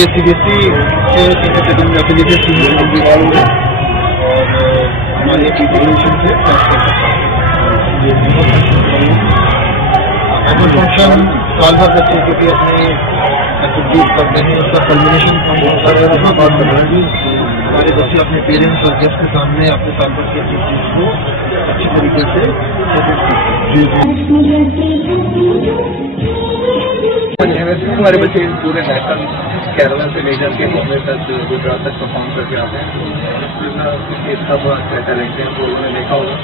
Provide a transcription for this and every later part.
ये सीबीएसई के second affiliated senior Kejriwal है और हमारे एजुकेशन से एनुअल फंक्शन साल भर बच्चे जो भी अपने एक्टिविटीज करते हैं उसका कल्मिनेशन हम बहुत सारे बात कर रहे हैं। हमारे बच्चे अपने पेरेंट्स और गेस्ट के सामने अपने साल भर की एक्टिविटीज को अच्छी तरीके से हमारे बच्चे पूरे नेशनल केरला से लेकर के बॉम्बे तक गुजरात तक परफॉर्म करके आते हैं। इसका बहुत अच्छा टैलेंट है, तो उन्होंने देखा होगा।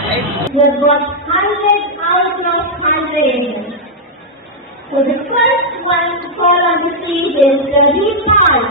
So the first one to fall on the stage is Ravi Pal.